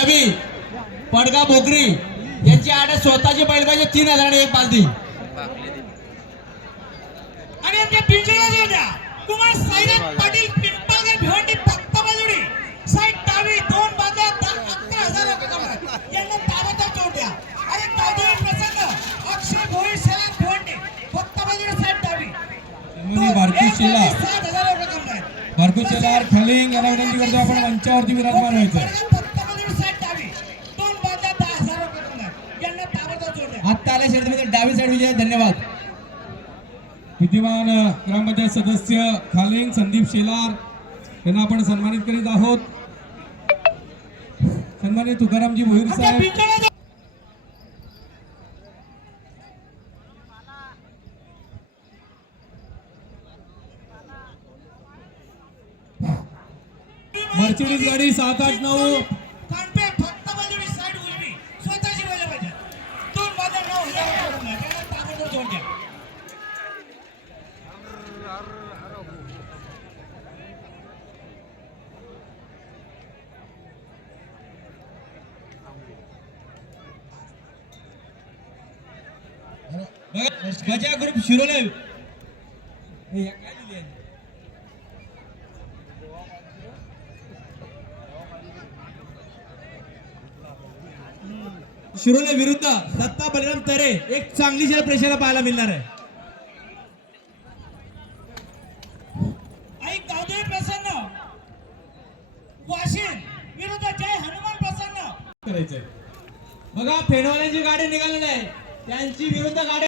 डावी पडगा बोकरी यांची आड स्वतःची बैलगाडी 3000 एक बालदी आणि आमच्या पिंजऱ्याला द्या कुमार साईनाथ पाटील पिंपळगाव भिवंडी फक्त बाजूडी साईड डावी 2 बाजू 11,000 रुपये कमवतात यांना ताबडतोब जोड द्या. आणि चौधरी प्रसन्न अक्षय भोई शेलार भिवंडी फक्त बाजूडी साईड डावी भारती शेलार 7,000 रुपये कमवतात. भारती शेलार खलिंग यांना विनंती करतो आपण मंचावरती विराजमान व्हायचं. फक्त बाजूडी साईड डावी 2 बाजू 10,000 रुपये कमवतात यांना ताबडतोब जोड द्या. आता आल्या शर्यतीमध्ये डावी साईड विजय. धन्यवाद. विद्यमान ग्रामपंचायत सदस्य खालिंग संदीप शेलार यांना आपण सन्मानित करीत आहोत. सन्मानित तुकारामजी भोईर आमच्या साहेब. पिंजऱ्याला मर्सिडीज गाडी 789 कानपे फक्त बाजूने साईड उजवी स्वतःची बैल पाहिजे 2 बाजू 9,000 रुपये कमवतात यांना ताबडतोब जोड द्या. गजा ग्रुप शिरोले हे काय लिहिले आहे? शिरोले विरुद्ध दत्ता बलराम तरे एक चांगली शर्यत प्रेक्षकाला पाहायला मिळणार आहे. आई चौधरी प्रसन्न वाशिम विरुद्ध जय हनुमान प्रसन्न करायचंय. बघा फेडवाल्यांची गाडी निघालेली आहे त्यांची विरुद्ध गाडी